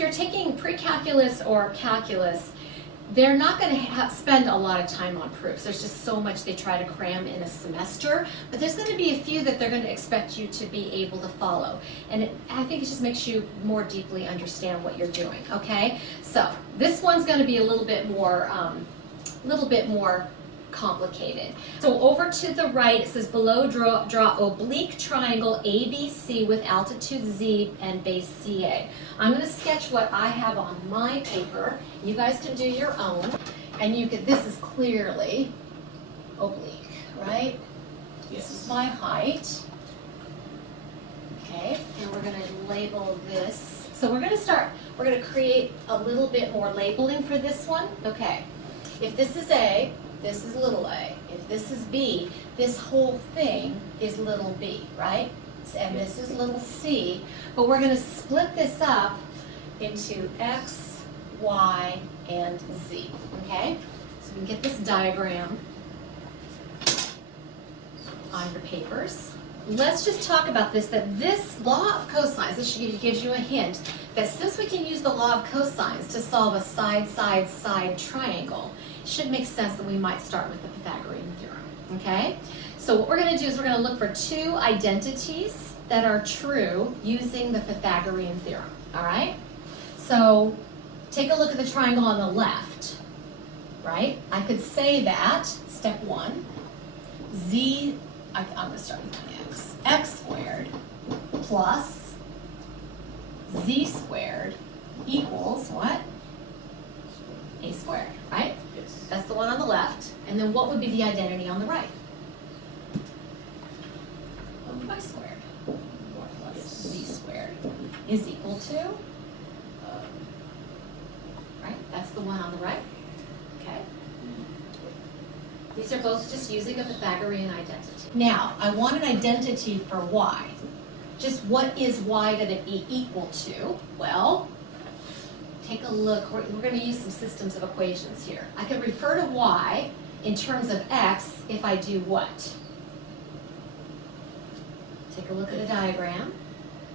if you're taking pre-calculus or calculus, they're not going to spend a lot of time on proofs. There's just so much they try to cram in a semester, but there's going to be a few that they're going to expect you to be able to follow. And I think it just makes you more deeply understand what you're doing, okay? So this one's going to be a little bit more complicated. So over to the right, it says below draw oblique triangle ABC with altitude Z and base CA. I'm going to sketch what I have on my paper. You guys can do your own, and you can. This is clearly oblique, right? Yes. This is my height. Okay, and we're going to label this. So we're going to create a little bit more labeling for this one. Okay, if this is A, this is little a. If this is B, this whole thing is little b, right? And this is little c. But we're going to split this up into x, y, and z, okay? So we can get this diagram on your papers. Let's just talk about this, that this law of cosines, this gives you a hint, that since we can use the law of cosines to solve a side triangle, it should make sense that we might start with the Pythagorean theorem, okay? So what we're going to do is we're going to look for two identities that are true using the Pythagorean theorem, all right? So take a look at the triangle on the left, right? I could say that, step one, I'm going to start with my x squared plus z squared equals what? A squared, right? Yes. That's the one on the left. And then what would be the identity on the right? Y squared plus z squared is equal to, right? That's the one on the right. Okay. These are both just using a Pythagorean identity. Now, I want an identity for y. Just what is y going to be equal to? Well, take a look. We're going to use some systems of equations here. I can refer to y in terms of x if I do what? Take a look at a diagram.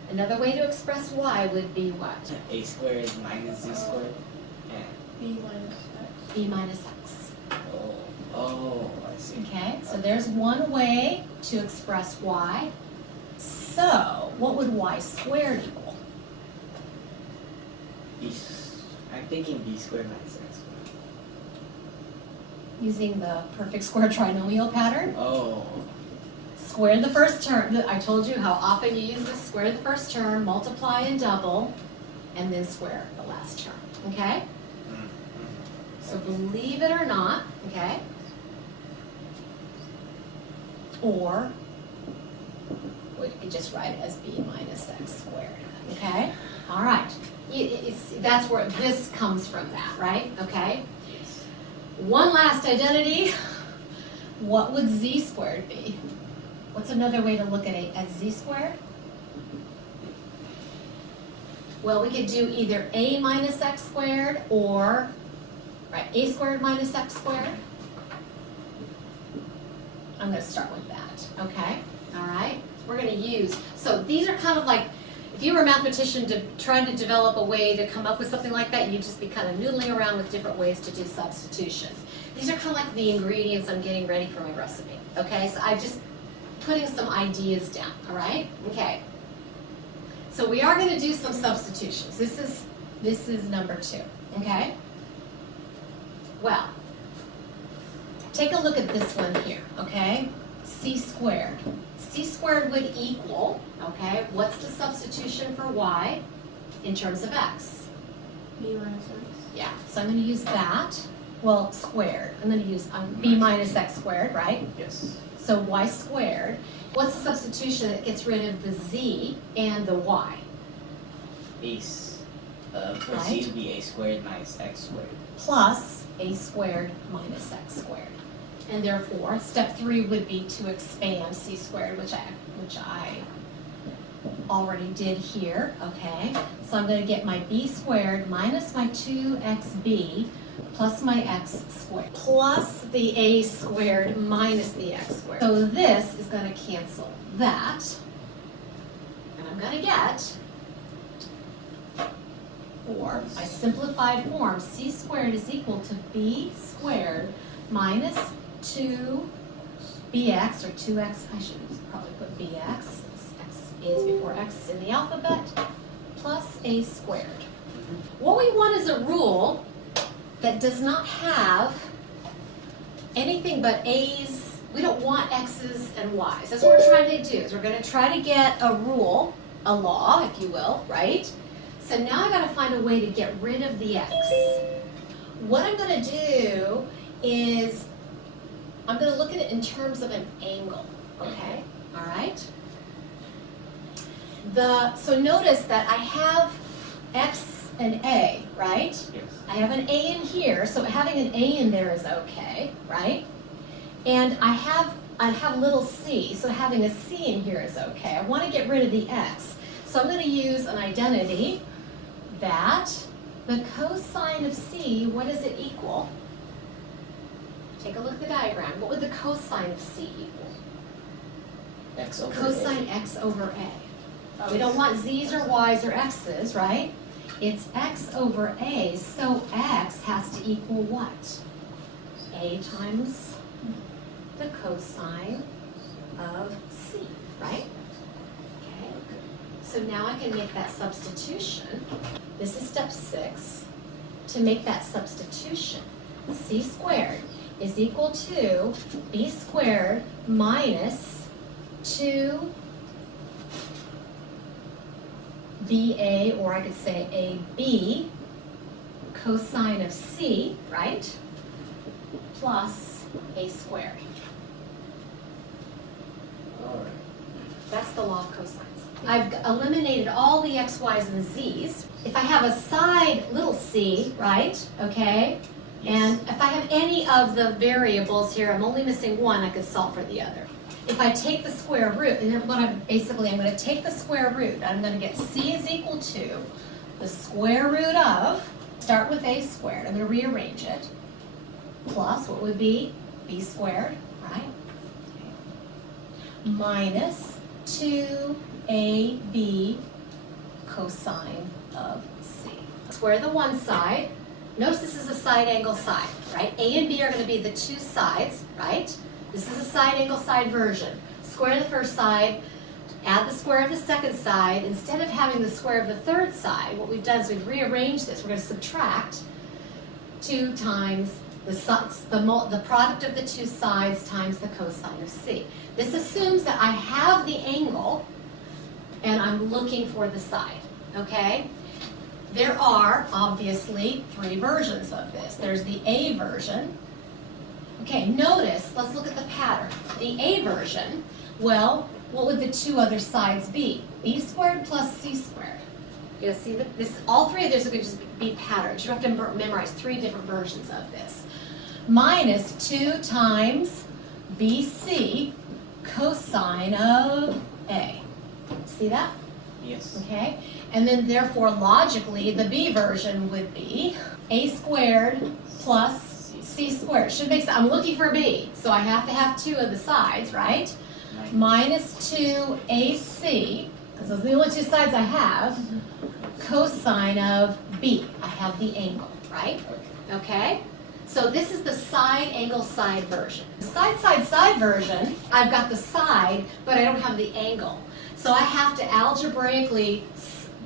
Another way to express y would be what? A squared minus z squared. And B minus X. B minus x. oh, I see. Okay, so there's one way to express y. So, what would y squared equal? I'm thinking b squared minus x squared. Using the perfect square trinomial pattern. Oh. Square the first term. I told you how often you use this. Square the first term, multiply and double, and then square the last term. Okay? So believe it or not, okay? Or we could just write it as b minus x squared. Okay? All right. That's where this comes from, that, right? Okay? Yes. One last identity. What would z squared be? What's another way to look at it as z squared? Well, we could do either a minus x squared or, right, a squared minus x squared. I'm going to start with that, okay? All right? We're going to use, so these are kind of like, if you were a mathematician trying to develop a way to come up with something like that, you'd just be kind of noodling around with different ways to do substitutions. These are kind of like the ingredients I'm getting ready for my recipe, okay? So I'm just putting some ideas down, all right? Okay. So we are going to do some substitutions. This is number 2, okay? Well, take a look at this one here, okay? C squared. C squared would equal, okay, what's the substitution for y in terms of x? B minus X. Yeah, so I'm going to use that. Well, squared. I'm going to use b minus x squared, right? Yes. So y squared. What's the substitution that gets rid of the z and the y? For z would be a squared minus x squared. Plus a squared minus x squared. And therefore, step 3 would be to expand c squared, which I already did here, okay? So I'm going to get my b squared minus my 2xb plus my x squared plus the a squared minus the x squared. So this is going to cancel that, and I'm going to get or by simplified form, c squared is equal to b squared minus 2bx, or 2x, I should probably put bx, x is before x is in the alphabet, plus a squared. What we want is a rule that does not have anything but a's. We don't want x's and y's. That's what we're trying to do, is we're going to try to get a rule, a law, if you will, right? So now I got to find a way to get rid of the x. What I'm going to do is I'm going to look at it in terms of an angle, okay? All right? So notice that I have x and a, right? Yes. I have an a in here, so having an a in there is okay, right? And I have little c, so having a c in here is okay. I want to get rid of the x. So I'm going to use an identity that the cosine of c, what does it equal? Take a look at the diagram. What would the cosine of c equal? X over Cosine x over a. We don't want z's or y's or x's, right? It's x over a, so x has to equal what? A times the cosine of c, right? Okay. So now I can make that substitution. This is step 6. To make that substitution, c squared is equal to b squared minus 2 BA, or I could say AB cosine of C, right? Plus A squared. Alright. That's the law of cosines. I've eliminated all the x, y's, and z's. If I have a side little c, right, okay? And if I have any of the variables here, I'm only missing one, I could solve for the other. If I take the square root, and then I'm going to take the square root. I'm going to get c is equal to the square root of, start with a squared, I'm going to rearrange it, plus what would be b squared, right? Minus 2ab cosine of c. Square the one side. Notice this is a side angle side, right? A and b are going to be the two sides, right? This is a side angle side version. Square the first side, add the square of the second side. Instead of having the square of the third side, what we've done is we've rearranged this. We're going to subtract 2 times the product of the two sides times the cosine of c. This assumes that I have the angle and I'm looking for the side, okay? There are obviously 3 versions of this. There's the A version. Okay, notice, let's look at the pattern. The A version, well, what would the 2 other sides be? B squared plus C squared. You see that this, all 3 of these are going to just be patterns. You don't have to memorize 3 different versions of this. Minus 2 times BC cosine of A. See that? Yes. Okay, and then therefore logically the B version would be A squared plus C squared. Should make sense. I'm looking for B, so I have to have 2 of the sides, right? Minus 2AC, because those are the only 2 sides I have, cosine of B. I have the angle, right? Okay? So this is the side angle side version. The side version, I've got the side, but I don't have the angle. So I have to algebraically,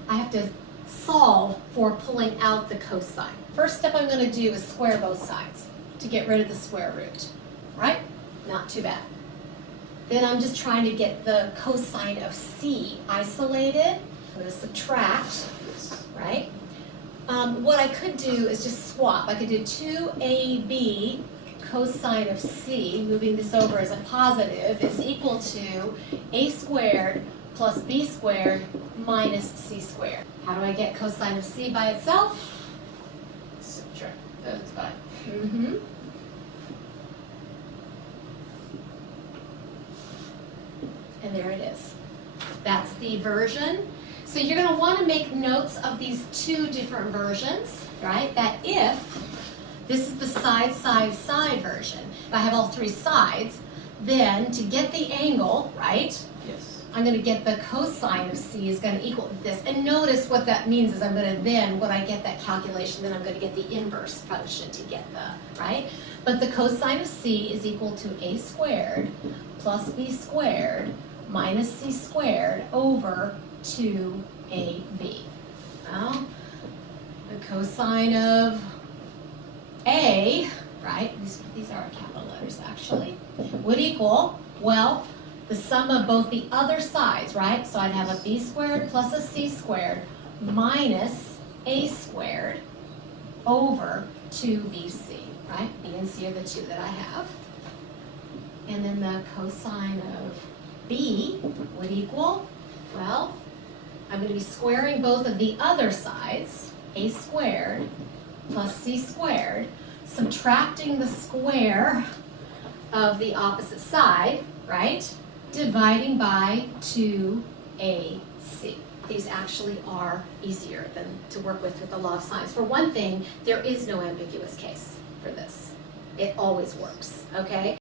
I have to solve for pulling out the cosine. First step I'm going to do is square both sides to get rid of the square root, right? Not too bad. Then I'm just trying to get the cosine of C isolated. I'm going to subtract, right? What I could do is just swap. I could do 2AB cosine of C, moving this over as a positive, is equal to A squared plus B squared minus C squared. How do I get cosine of C by itself? Subtract. That's fine. Mm-hmm. And there it is. That's the version. So you're going to want to make notes of these 2 different versions, right? That if this is the side version, if I have all 3 sides, then to get the angle, right? Yes. I'm gonna get the cosine of C is gonna equal this. And notice what that means is I'm gonna then, when I get that calculation, then I'm gonna get the inverse function to get the, right? But the cosine of C is equal to A squared plus B squared minus C squared over 2AB. Well, the cosine of A, right, these are capital letters actually, would equal, well, the sum of both the other sides, right? So I'd have a B squared plus a C squared minus A squared over 2BC, right? B and C are the two that I have. And then the cosine of B would equal, well, I'm going to be squaring both of the other sides, A squared plus C squared, subtracting the square of the opposite side, right? Dividing by 2AC. These actually are easier than to work with the law of sines. For one thing, there is no ambiguous case for this. It always works, okay?